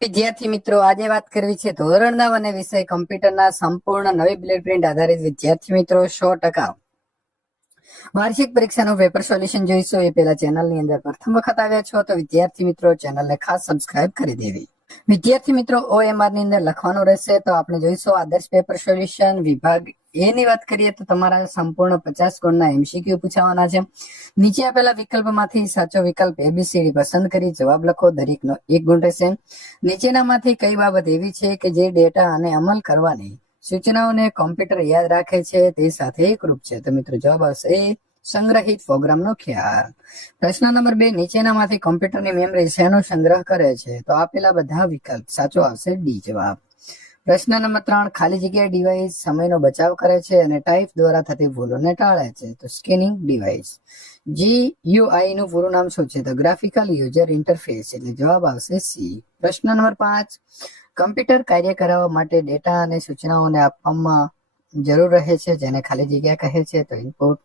વિદ્યાર્થી મિત્રો, આજે વાત કરવી છે ધોરણ 9 અને વિષય કમ્પ્યુટરના સંપૂર્ણ નવી બ્લુપ્રિન્ટ આધારિત વિદ્યાર્થી મિત્રો 100% વાર્ષિક પરીક્ષાનું પેપર સોલ્યુશન જોઈશું. એ પહેલા ચેનલની અંદર પ્રથમ વખત આવ્યા છો તો વિદ્યાર્થી મિત્રો ચેનલને ખાસ સબસ્ક્રાઇબ કરી દેવી. વિદ્યાર્થી મિત્રો, OMR ની અંદર લખવાનું રહેશે. તો આપણે જોઈશું આદર્શ પેપર સોલ્યુશન વિભાગ એ ની વાત કરીએ તો તમારા સંપૂર્ણ 50 ગુણના MCQ પૂછાવાના છે. નીચે આપેલા વિકલ્પમાંથી સાચો વિકલ્પ ABCD પસંદ કરી જવાબ લખો. દરેકનો 1 ગુણ રહેશે. નીચેનામાંથી કઈ બાબત એવી છે કે જે ડેટા અને અમલ કરવાની સૂચનાઓને કોમ્પ્યુટર યાદ રાખે છે તે સાથે એકરૂપ છે? તો મિત્રો જવાબ આવશે સંગ્રહિત પ્રોગ્રામનો ખ્યાલ. પ્રશ્ન નંબર 2, નીચેનામાંથી કોમ્પ્યુટરની મેમરી શેનો સંગ્રહ કરે છે? તો આપેલા બધા વિકલ્પ સાચો આવશે ડી જવાબ. પ્રશ્ન નંબર 3, ખાલી જગ્યા ડિવાઇસ સમયનો બચાવ કરે છે અને ટાઈપ દ્વારા થતી ભૂલોને ટાળે છે? તો સ્કેનિંગ ડિવાઇસ. GUI નું પૂરું નામ શું છે? તો ગ્રાફિકલ યુઝર ઇન્ટરફેસ. એટલે જવાબ આવશે સી. પ્રશ્ન નંબર 5, કમ્પ્યુટર કાર્ય કરાવવા માટે ડેટા અને સૂચનાઓને આપવામાં જરૂર રહે છે જેને ખાલી જગ્યા કહે છે? તો input.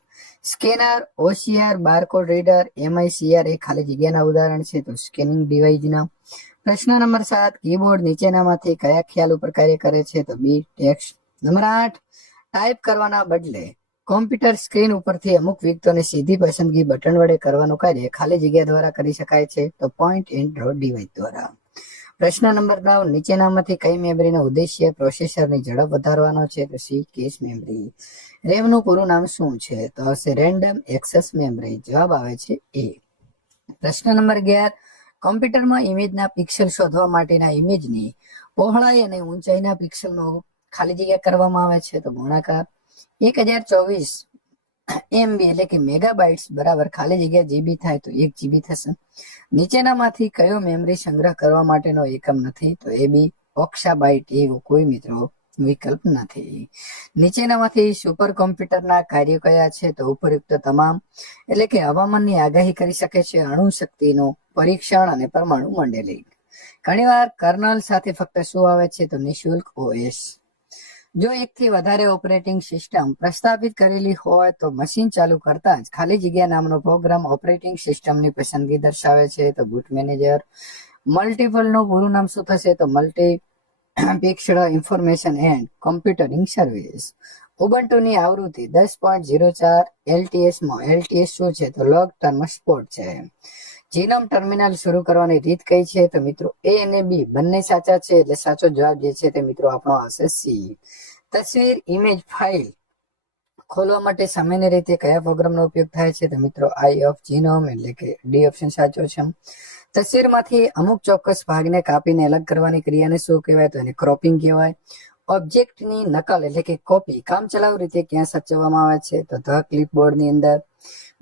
Scanner, OCR, barcode reader, MICR એ ખાલી જગ્યાના ઉદાહરણ છે? તો સ્કેનિંગ ડિવાઇસના. પ્રશ્ન નંબર 7, કીબોર્ડ નીચેનામાંથી કયા ખ્યાલ ઉપર કાર્ય કરે છે? તો બી ટેક્સ્ટ. નંબર 8, ટાઈપ કરવાના બદલે કોમ્પ્યુટર સ્ક્રીન ઉપરથી અમુક વિગતોની સીધી પસંદગી બટન વડે કરવાનું કાર્ય ખાલી જગ્યા દ્વારા કરી શકાય છે? તો પોઈન્ટ એન્ડ ડ્રો ડિવાઇસ દ્વારા. પ્રશ્ન નંબર 9, નીચેનામાંથી કઈ મેમરીનો ઉદ્દેશ્ય પ્રોસેસરની ઝડપ વધારવાનો છે? તો સી કેશ મેમરી. રેમનું પૂરું નામ શું છે? તો હશે રેન્ડમ એક્સેસ મેમરી. જવાબ આવે છે એ. પ્રશ્ન નંબર 11, કોમ્પ્યુટરમાં ઇમેજના પિક્સેલ શોધવા માટેના ઇમેજની પહોળાઈ અને ઊંચાઈના પિક્સેલનો ખાલી જગ્યા કરવામાં આવે છે? તો ગુણાકાર. 1024 MB એટલે કે મેગાબાઇટ્સ બરાબર ખાલી જગ્યા GB થાય તો 1 GB થશે. નીચેનામાંથી કયો મેમરી સંગ્રહ કરવા માટેનો એકમ નથી? તો AB ઓક્સાબાઇટ. એવો કોઈ મિત્રો વિકલ્પ નથી. નીચેનામાંથી સુપર કોમ્પ્યુટરના કાર્યો કયા છે? તો ઉપયુક્ત તમામ. એટલે કે હવામાનની આગાહી કરી શકે છે, અણુ શક્તિનું પરીક્ષણ અને પરમાણુ મોડેલિંગ. ઘણીવાર કર્નલ સાથે ફક્ત શું આવે છે? તો નિઃશુલ્ક OS. જો એકથી વધારે ઓપરેટિંગ સિસ્ટમ પ્રસ્થાપિત કરેલી હોય તો મશીન ચાલુ કરતા જ ખાલી જગ્યા નામનો પ્રોગ્રામ ઓપરેટિંગ સિસ્ટમની પસંદગી દર્શાવે છે? તો બૂટ મેનેજર. મલ્ટિપલ નું પૂરું નામ શું થશે? તો multi picture information and computering service. ઉબુન્ટુની આવૃત્તિ 10.04 LTS માં LTS શું છે? તો લોંગ ટર્મ સપોર્ટ છે. જીનોમ ટર્મિનલ શરૂ કરવાની રીત કઈ છે? તો મિત્રો A અને B બંને સાચા છે, એટલે સાચો જવાબ જે છે તે મિત્રો આપણો આવશે સી. તસવીર ઇમેજ ફાઇલ ખોલવા માટે સામાન્ય રીતે કયા પ્રોગ્રામનો ઉપયોગ થાય છે? તો મિત્રો આઈ ઓફ જીનોમ. એટલે કે ડી ઓપ્શન સાચો છે. તસવીરમાંથી અમુક ચોક્કસ ભાગને કાપીને અલગ કરવાની ક્રિયાને શું કહેવાય? તો એને ક્રોપિંગ કહેવાય. ઓબ્જેક્ટની નકલ એટલે કે કોપી કામચલાઉ રીતે ક્યાં સાચવવામાં આવે છે? તો ધ ક્લિપબોર્ડની અંદર.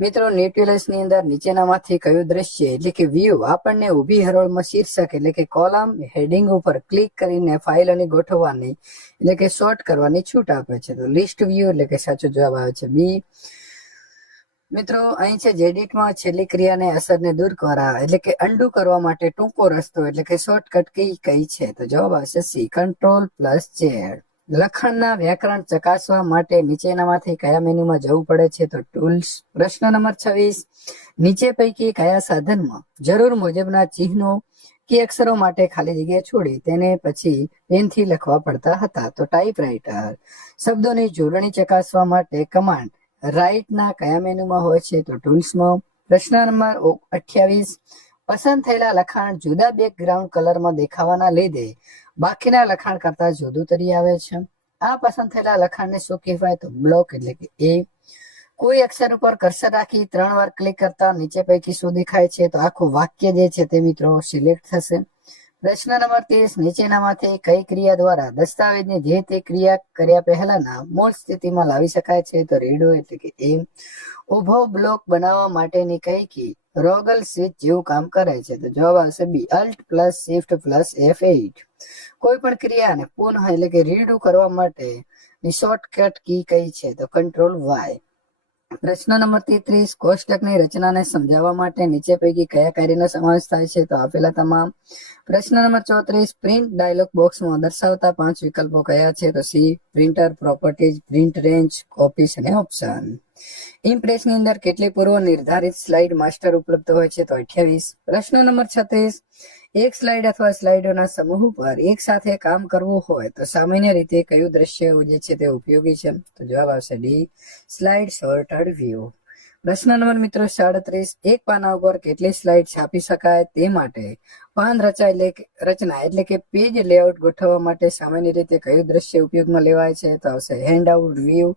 મિત્રો ન્યુટ્યુલસની અંદર નીચેનામાંથી કયું દ્રશ્ય એટલે કે વ્યૂ આપણને ઊભી હરોળમાં શીર્ષક એટલે કે કોલમ હેડિંગ ઉપર ક્લિક કરીને ફાઇલોની ગોઠવવાની એટલે કે શોર્ટ કરવાની છૂટ આપે છે? તો લિસ્ટ વ્યૂ. એટલે કે સાચો જવાબ આવે છે બી. મિત્રો અહીં છે જેડિટમાં છેલ્લી ક્રિયાને અસરને દૂર કરાવે એટલે કે અન્ડુ કરવા માટે ટૂંકો રસ્તો એટલે કે શોર્ટકટ કઈ છે? તો જવાબ આવશે સી Ctrl+Z. લખાણના વ્યાકરણ ચકાસવા માટે નીચેનામાંથી કયા મેનુમાં જવું પડે છે? તો ટૂલ્સ. પ્રશ્ન નંબર 26, નીચે પૈકી કયા સાધનમાં જરૂર મુજબના ચિહ્નો કે અક્ષરો માટે ખાલી જગ્યા છોડી તેને પછી પેનથી લખવા પડતા હતા? તો ટાઈપરાઇટર. શબ્દોની જોડણી ચકાસવા માટે કમાન્ડ રાઇટના કયા મેનુમાં હોય છે? તો ટૂલ્સમાં. પ્રશ્ન નંબર 28, પસંદ થયેલા લખાણ જુદા બેકગ્રાઉન્ડ કલરમાં દેખાવાના લીધે બાકીના લખાણ કરતા જુદું તરી આવે છે. આ પસંદ થયેલા લખાણને શું કહેવાય? તો બ્લોક. એટલે કે એ. કોઈ અક્ષર ઉપર કર્સર રાખી 3 વાર ક્લિક કરતા નીચે પૈકી શું દેખાય છે? તો આખું વાક્ય જે છે તે મિત્રો સિલેક્ટ થશે. પ્રશ્ન નંબર 30, નીચેનામાંથી કઈ ક્રિયા દ્વારા દસ્તાવેજને જે તે ક્રિયા કર્યા પહેલાના મૂળ સ્થિતિમાં લાવી શકાય છે? તો રીડો. એટલે કે એ. ઉભો બ્લોક બનાવવા માટેની કઈ કી રોગલ સ્વિચ જેવું કામ કરે છે? તો જવાબ આવશે બી Alt+Shift+F8. કોઈ પણ ક્રિયાને પુનઃ એટલે કે રીડુ કરવા માટે શોર્ટકટ કી કઈ છે? તો Ctrl+Y. પ્રશ્ન નંબર 33, કોષ્ટકની રચનાને સમજાવવા માટે નીચે પૈકી કયા કાર્યનો સમાવેશ થાય છે? તો આપેલા તમામ. પ્રશ્ન નંબર 34, પ્રિન્ટ ડાયલોગ બોક્સમાં દર્શાવતા 5 વિકલ્પો કયા છે? તો C printer, properties, print range, copies અને ઓપ્શન. ઇમ્પ્રેસની અંદર કેટલી પૂર્વ નિર્ધારિત સ્લાઇડ માસ્ટર ઉપલબ્ધ હોય છે? તો 28. પ્રશ્ન નંબર 36, એક સ્લાઇડ અથવા સ્લાઇડોના સમૂહ પર એક સાથે કામ કરવું હોય તો સામાન્ય રીતે કયું દ્રશ્ય જે છે તે ઉપયોગી છે? તો જવાબ આવશે ડી, સ્લાઇડ સોર્ટેડ વ્યૂ. પ્રશ્ન નંબર મિત્રો 37, એક પાના ઉપર કેટલી સ્લાઇડ છાપી શકાય તે માટે પાન રચના એટલે કે પેજ લેઆઉટ ગોઠવવા માટે સામાન્ય રીતે કયું દ્રશ્ય ઉપયોગમાં લેવાય છે? તો આવશે હેન્ડઆઉટ વ્યૂ.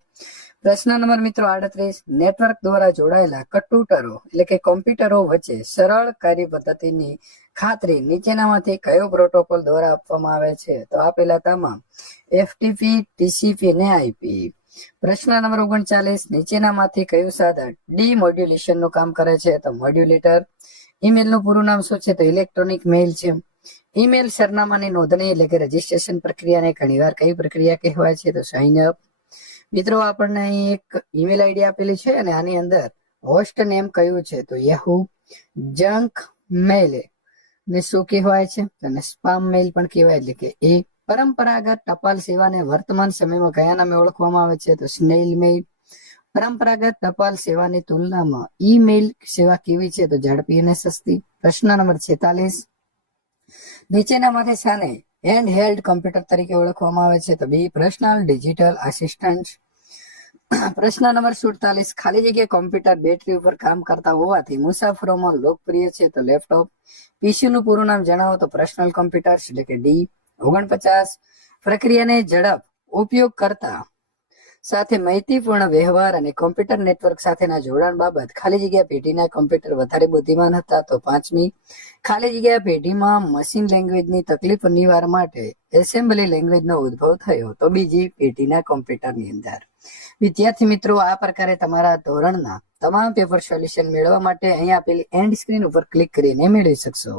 પ્રશ્ન નંબર મિત્રો 38, નેટવર્ક દ્વારા જોડાયેલા કમ્પ્યુટરો એટલે કે કોમ્પ્યુટરો વચ્ચે સરળ કાર્ય પદ્ધતિની ખાતરી નીચેનામાંથી કયો પ્રોટોકોલ દ્વારા આપવામાં આવે છે? તો આપેલા તમામ FTP, TCP અને IP. પ્રશ્ન નંબર 39, નીચેનામાંથી કયું સાધન ડીમોડ્યુલેશન નું કામ કરે છે? તો મોડ્યુલેટર. ઈમેલ નું પૂરું નામ શું છે? તો ઇલેક્ટ્રોનિક મેઇલ છે. ઈમેલ સરનામાની નોંધણી એટલે કે રજીસ્ટ્રેશન પ્રક્રિયાને ઘણીવાર કઈ પ્રક્રિયા કહેવાય છે? તો સાઇન અપ. મિત્રો આપણને અહીં એક ઈમેલ આઈડી આપેલી છે અને આની અંદર હોસ્ટ નેમ કયું છે? તો યાહૂ. જંક મેઇલ ને શું કહેવાય છે? અને સ્પામ મેઇલ પણ કહેવાય એટલે કે એ. પરંપરાગત ટપાલ સેવાને વર્તમાન સમયમાં કયા નામે ઓળખવામાં આવે છે? તો સ્નેઇલ મેઇલ. પરંપરાગત ટપાલ સેવાની તુલનામાં ઈમેલ સેવા કેવી છે? તો ઝડપી અને સસ્તી. પ્રશ્ન નંબર 46, નીચેનામાંથી શાને હેન્ડ હેલ્ડ કમ્પ્યુટર તરીકે ઓળખવામાં આવે છે? તો બી, પર્સનલ ડિજિટલ આસિસ્ટન્ટ. પ્રશ્ન નંબર 47, ખાલી જગ્યા કોમ્પ્યુટર બેટરી ઉપર કામ કરતા હોવાથી મુસાફરોમાં લોકપ્રિય છે? તો લેપટોપ. પીસી નું પૂરું નામ જણાવો? તો પર્સનલ કમ્પ્યુટર એટલે કે ડી. 49, પ્રક્રિયાને ઝડપ, ઉપયોગ કરતા સાથે માહિતીપૂર્ણ વ્યવહાર અને કોમ્પ્યુટર નેટવર્ક સાથેના જોડાણ બાબત ખાલી જગ્યા પેઢીના કોમ્પ્યુટર વધારે બુદ્ધિમાન હતા? તો 5મી, ખાલી જગ્યા પેઢીમાં મશીન લેંગ્વેજની તકલીફ નિવારણ માટે એસેમ્બલી લેંગ્વેજનો ઉદ્ભવ થયો? તો બીજી પેઢીના કોમ્પ્યુટરની અંદર. વિદ્યાર્થી મિત્રો, આ પ્રકારે તમારા ધોરણના તમામ પેપર સોલ્યુશન મેળવવા માટે અહીંયા આપેલી એન્ડ સ્ક્રીન ઉપર ક્લિક કરીને મેળવી શકશો.